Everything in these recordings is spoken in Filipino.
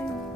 Maganda.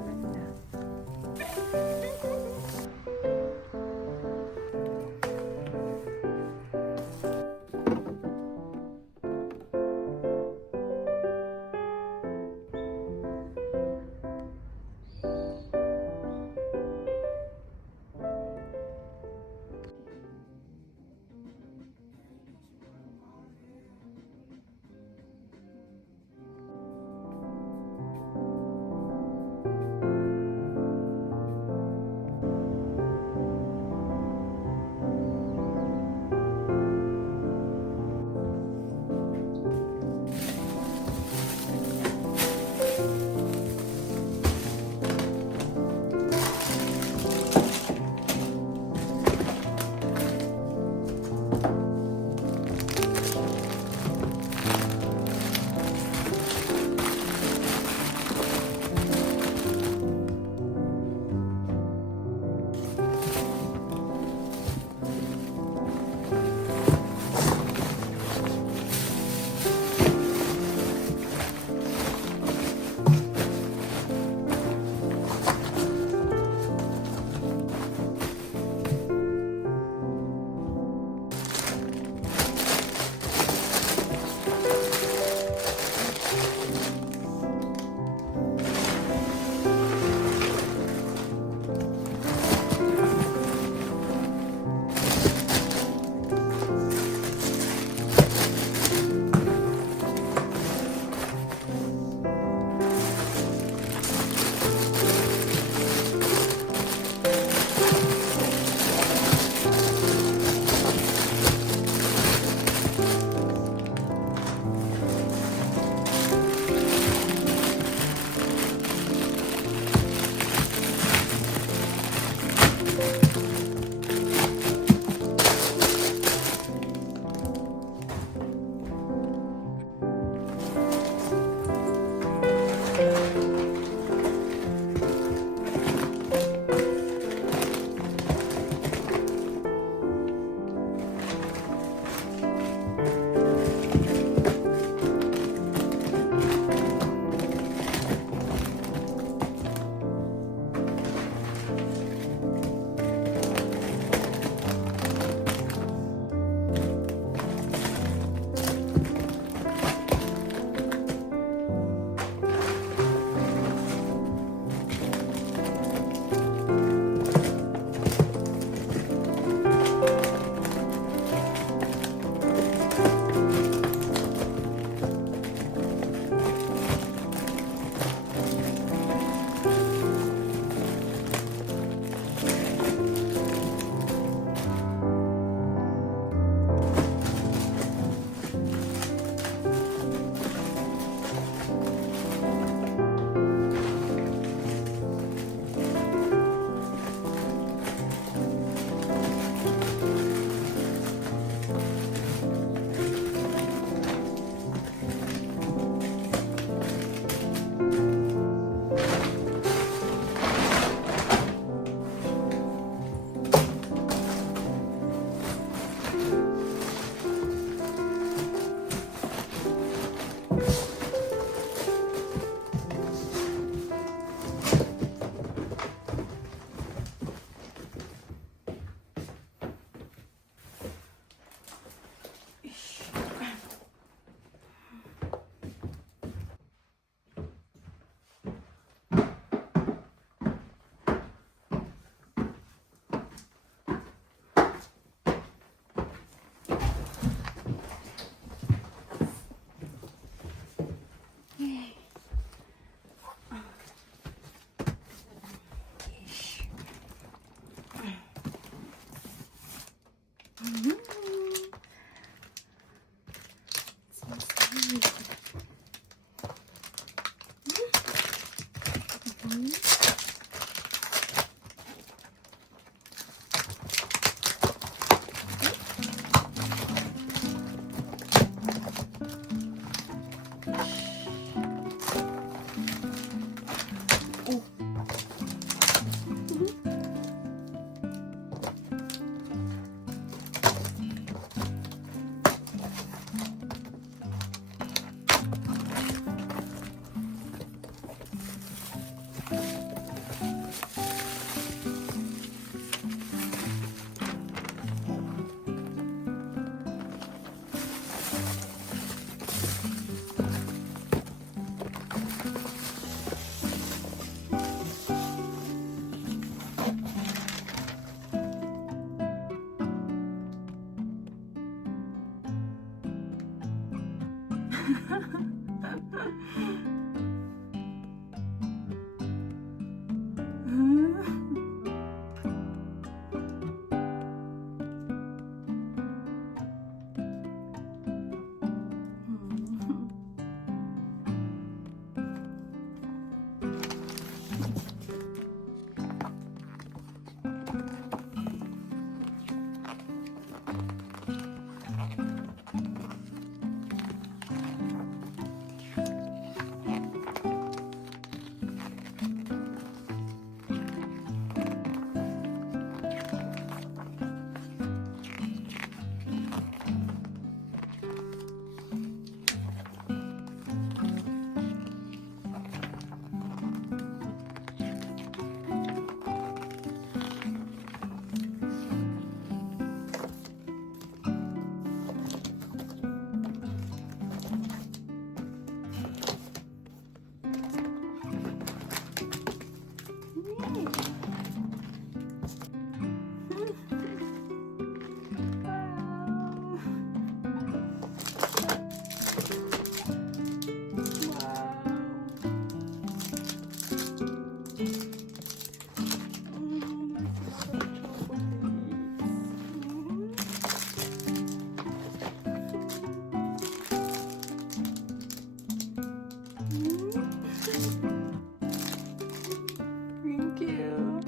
Thank you.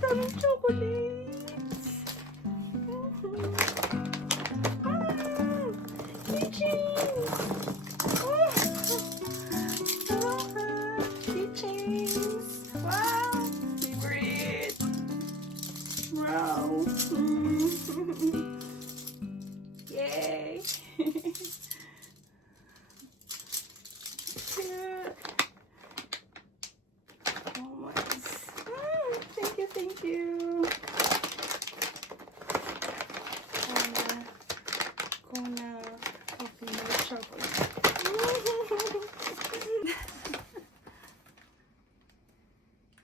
Daming chocolates. Keychains. Keychains. Wow. Favorite. Wow. Yay. Cute. Oh my. Thank you, thank you. Kona coffee with chocolate.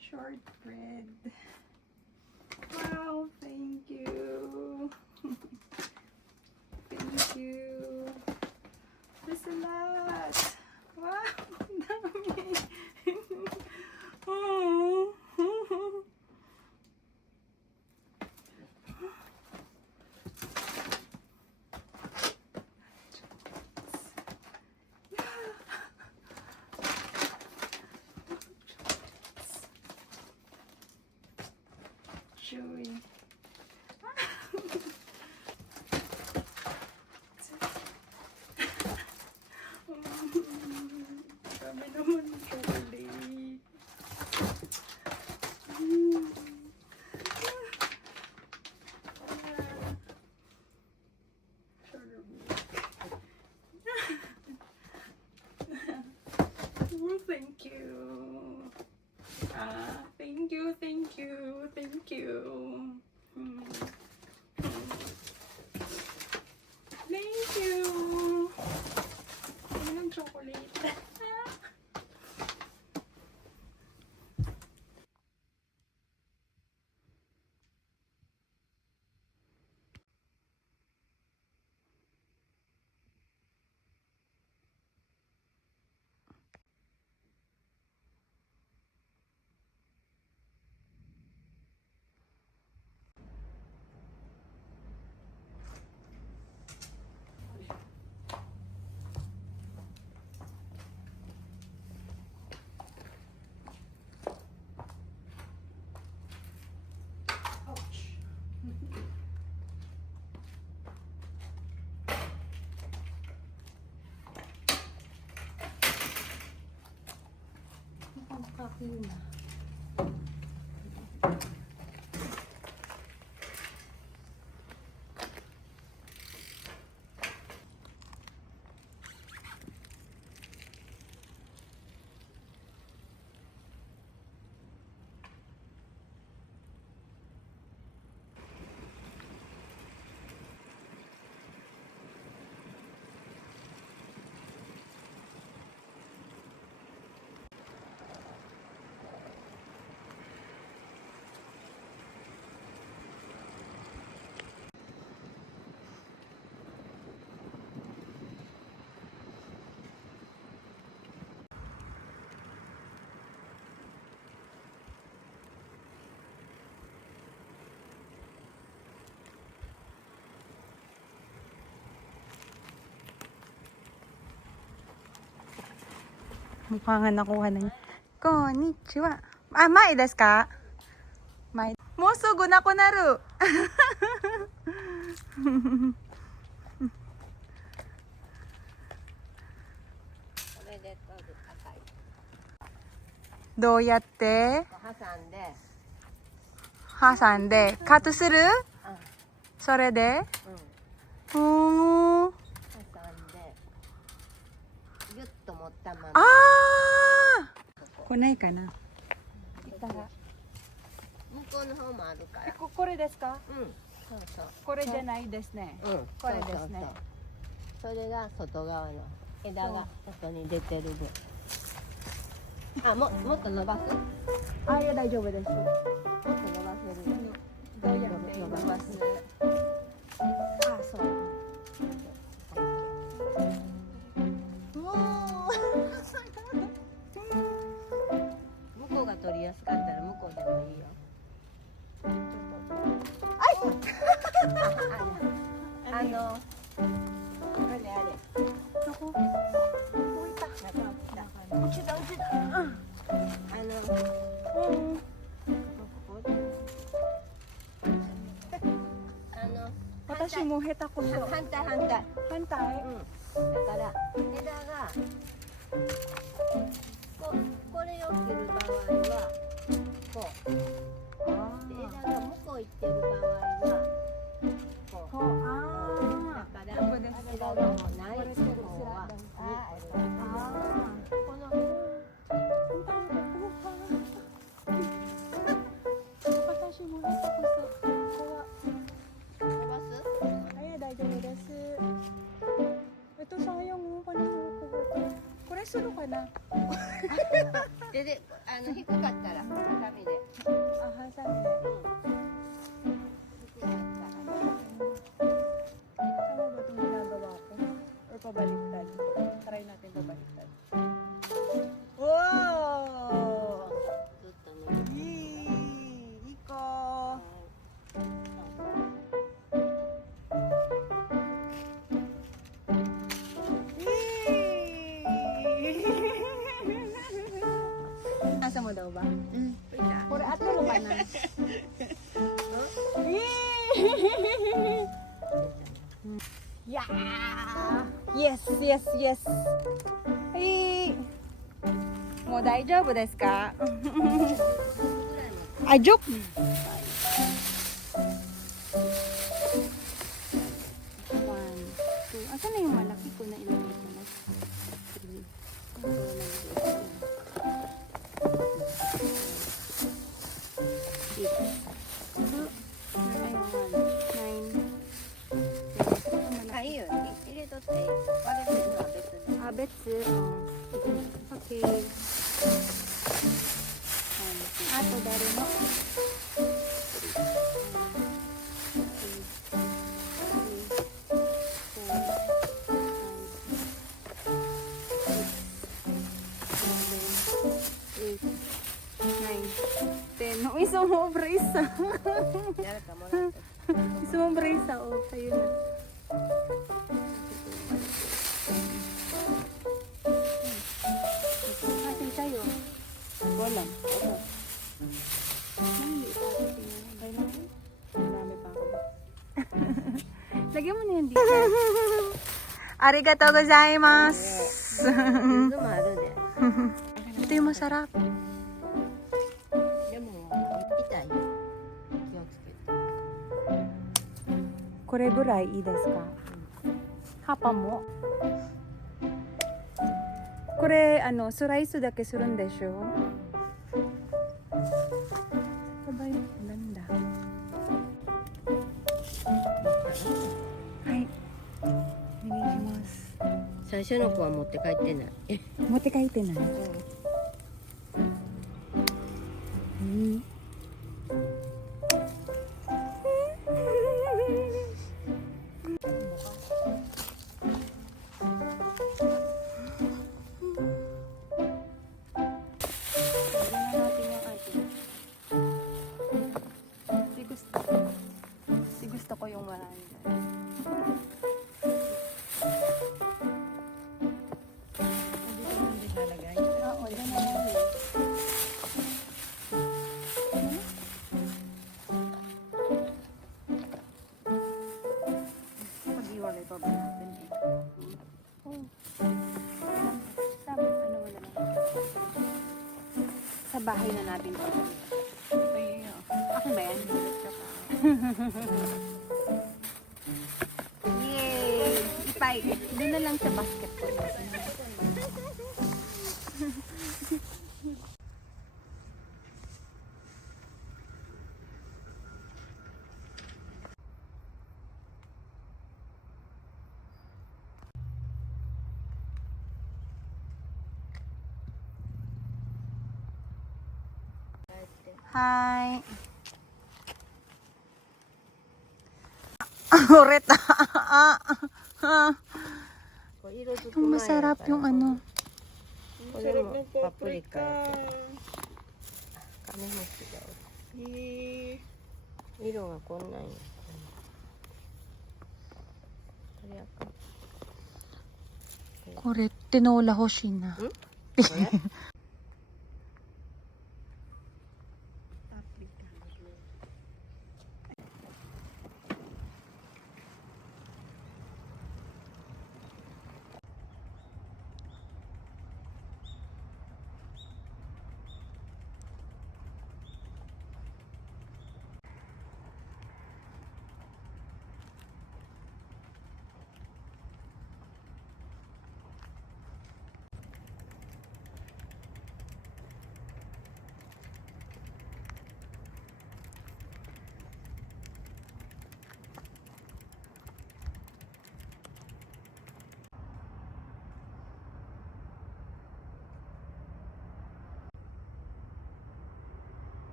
Shortbread. Wow, thank you. Thank you. There's a lot. Wow, dami. Oh. Chewy. Dami naman ng chocolate. Oh, thank you. Thank you, thank you, thank you. Thank you. Ano ng chocolate? Coffee na. Mukha nga nakuha na niya. Konnichiwa. Ah, mai desu ka? Mai. Mo sugu nakunaru. どうやって挟んでカットする、それで挟んでギュッと持ったまま。あーこれないかな。向こうの方もあるから。これですか？うん。そうそう。これじゃないですね。うん。これですね。それが外側の枝が外に出てる分。あ、もっと伸ばす？あ、いや大丈夫です。もっと伸ばせる。どうやって伸ばす？あ、そう。もう向こうが取りやすかったら向こうでもいいよ。あれ。どこ？うちだ。私も下手こそ。反対。うん。だから枝がこれを切る場合はこう。枝が向こう行ってる場合はこう。だから枝がもうない方はこの私も下手こそ。これするかな。で低かったらハサミで。あ、ハサミで。Sama ba itong ginagawa ko? Or pabaliktad? Try natin pabaliktad. Wow! Iko! Asa mo daw ba? Kore aturo ka na. Yeah! Yes! Hey! もう大丈夫ですか？あ、ジョブ。Asan na yung malaki ko na ilagay ko na? Okay. Ato dari mo. Sumobra isa. Sumobra isa. Oh, ayun na. Kasi tayo. Wala. Marami pa ako. Lagyan mo na yan dito. Arigatou gozaimasu. Ito yung masarap. Koれぐらいいいですか？葉っぱも。これスライスだけするんでしょ？なんだ。はい。お願いします。最初の子は持って帰ってない。持って帰ってない。うん。Gusto ko yung marami. Hindi ko hindi nalagay. bahay na natin to. Ay, akin ba yan? Yay! Ipay, doon na lang sa basketball. Hi. Uret. Yung masarap yung ano. Masarap ng paprika. Kami mo sila. Eh, Iro nga ko na yun. Kaya ka. Correct. Tinola Hoshina. Wala?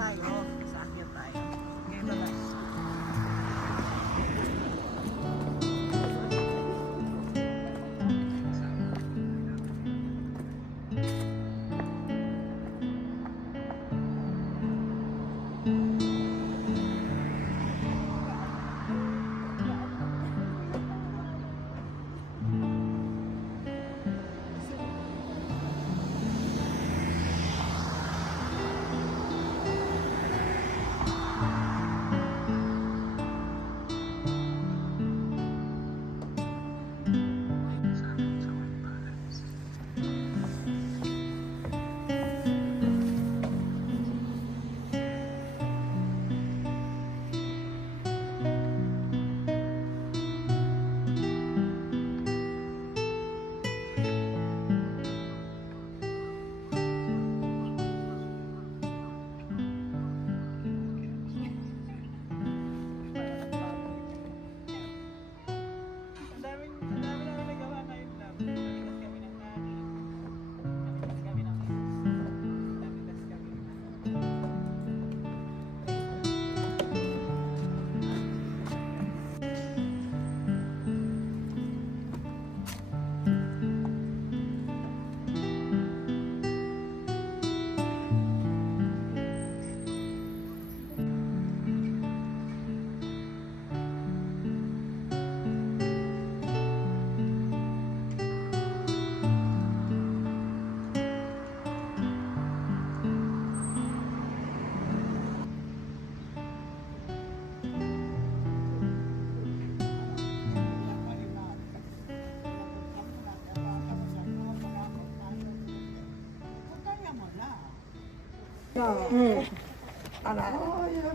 tayo. Saakyat tayo. Ngayon na lang.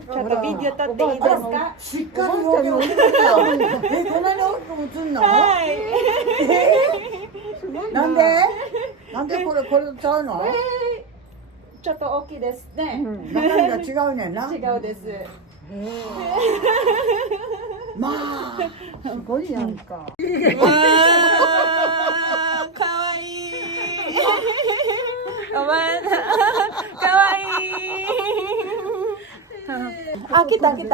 ちょっとビデオ撮っていいですか？しっかり大きく映るの。こんなに大きく映るの？なんで？なんでこれちゃうの？ちょっと大きいですね。中身が違うねんな。違うです。まあ、すごいやんか。わー、かわいい。お前かわいい。あ、来た。あー。か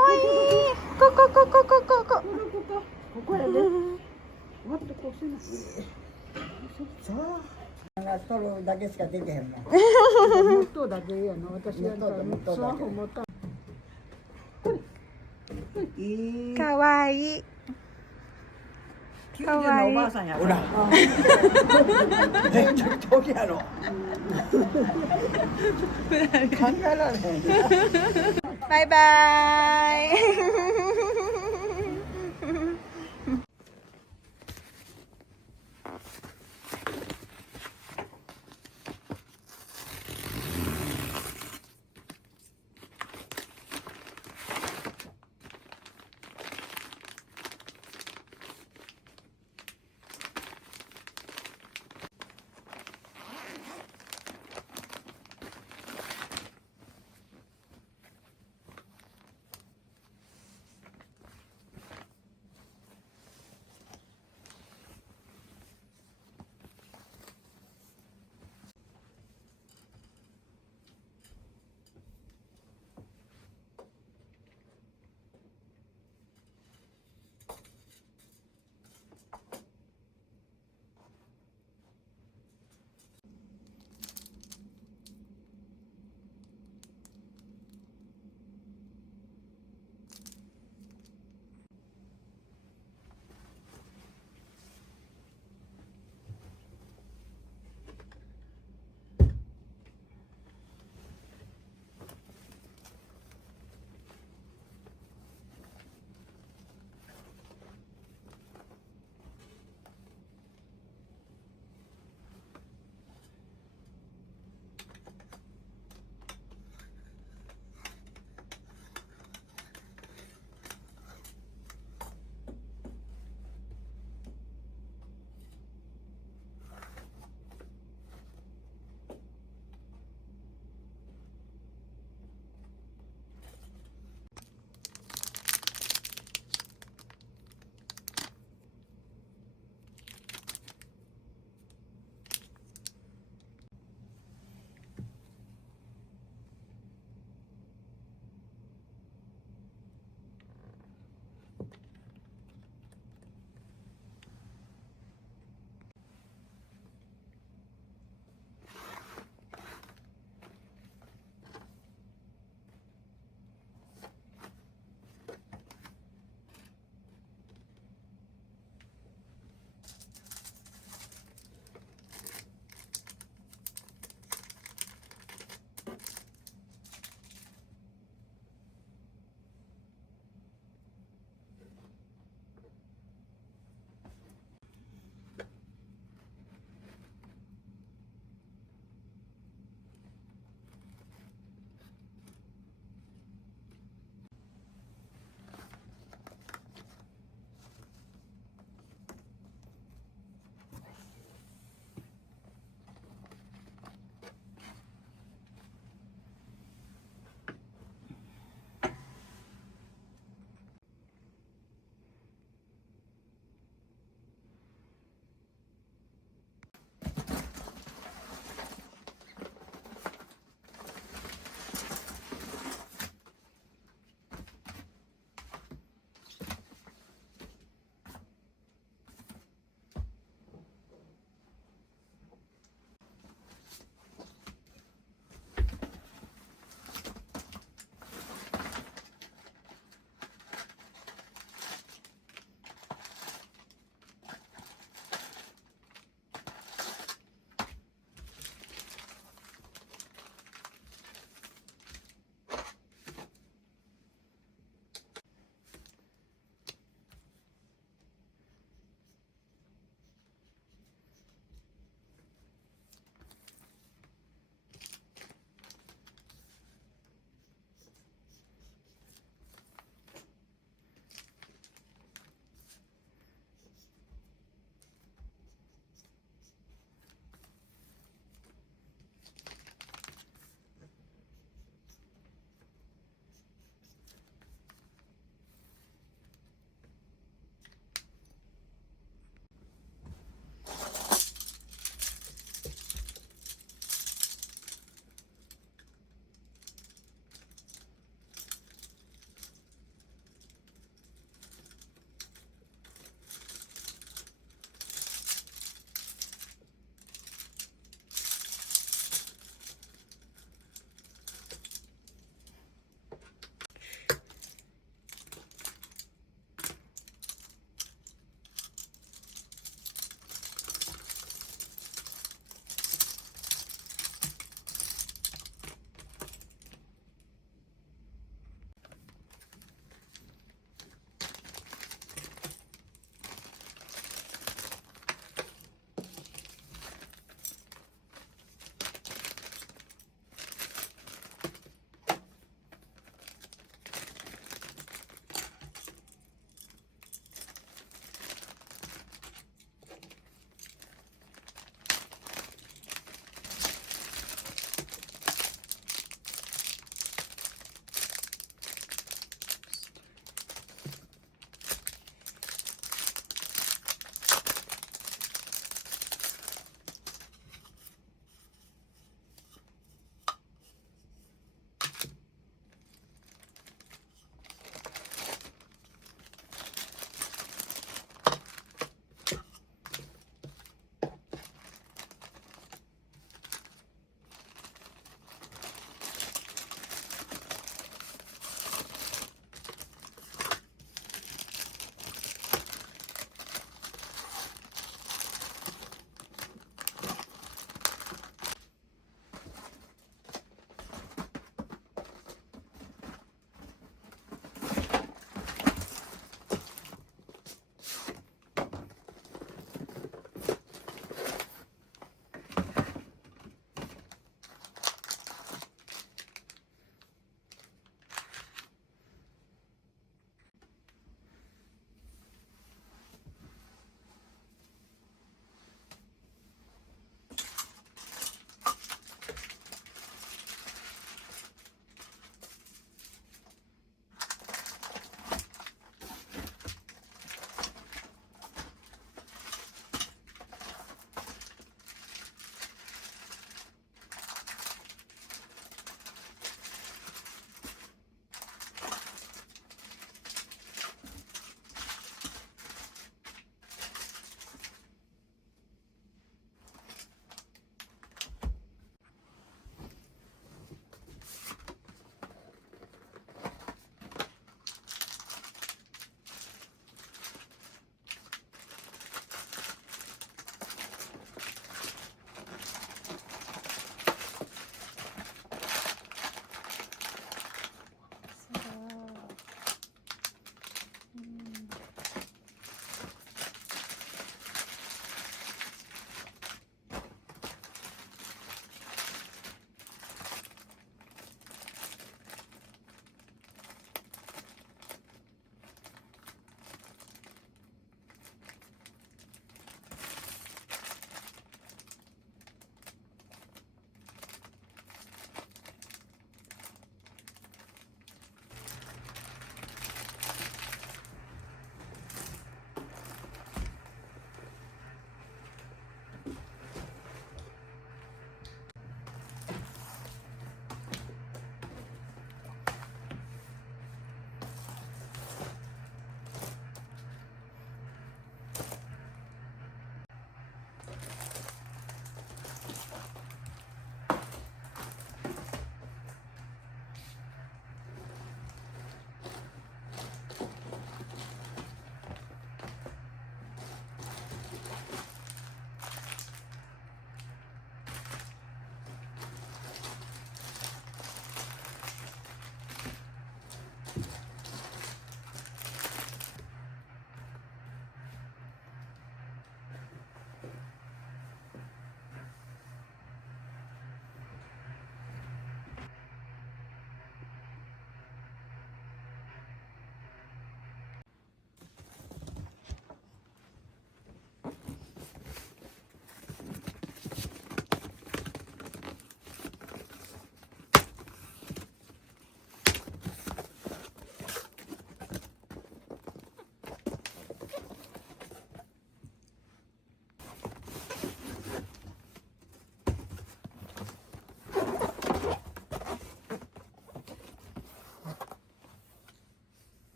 わいい。こ。ここやで。もっとこうせな。そう。撮るだけしかできへんもん。もっとだけやな。私やったらスマホ持った。かわいい。90のおばあさんや。ほら。めちゃくちゃ大きいやろ。考えられへん。バイバイ。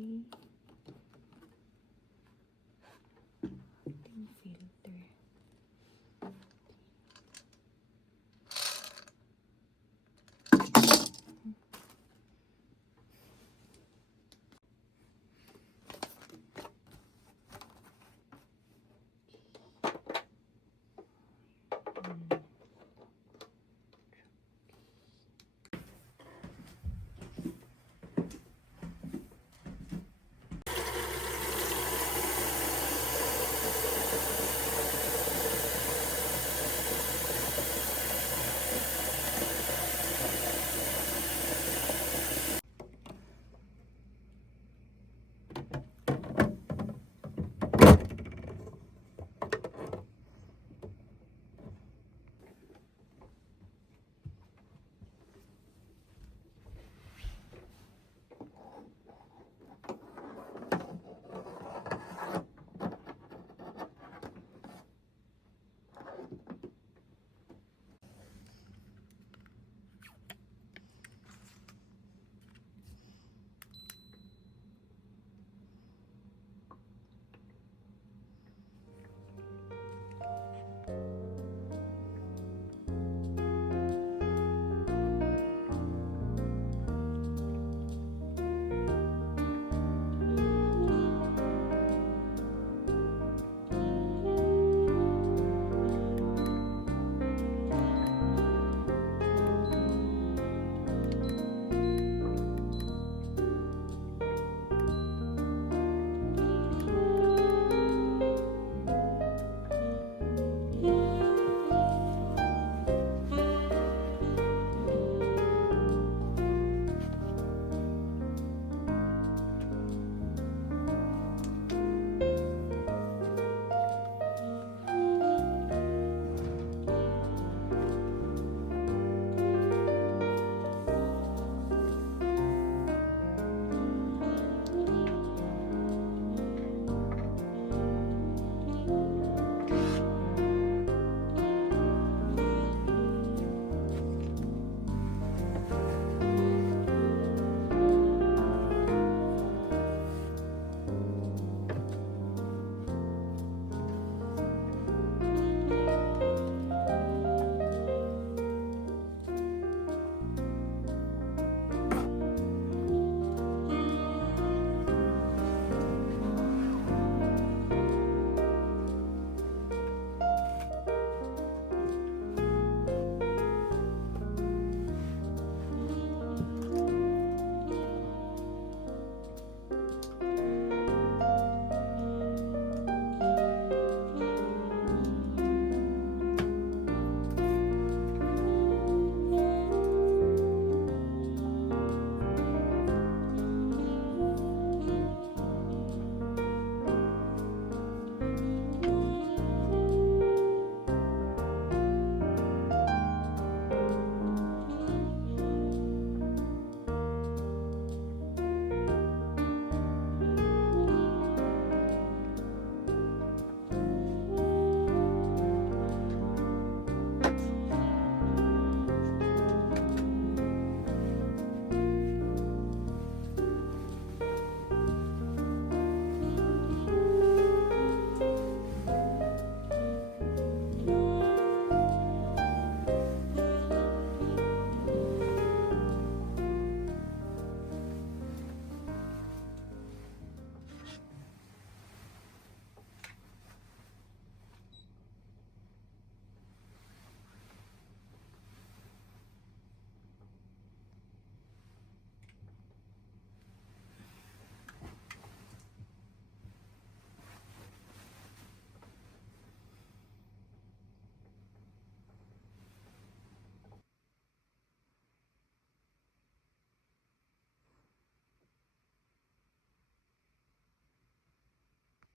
い。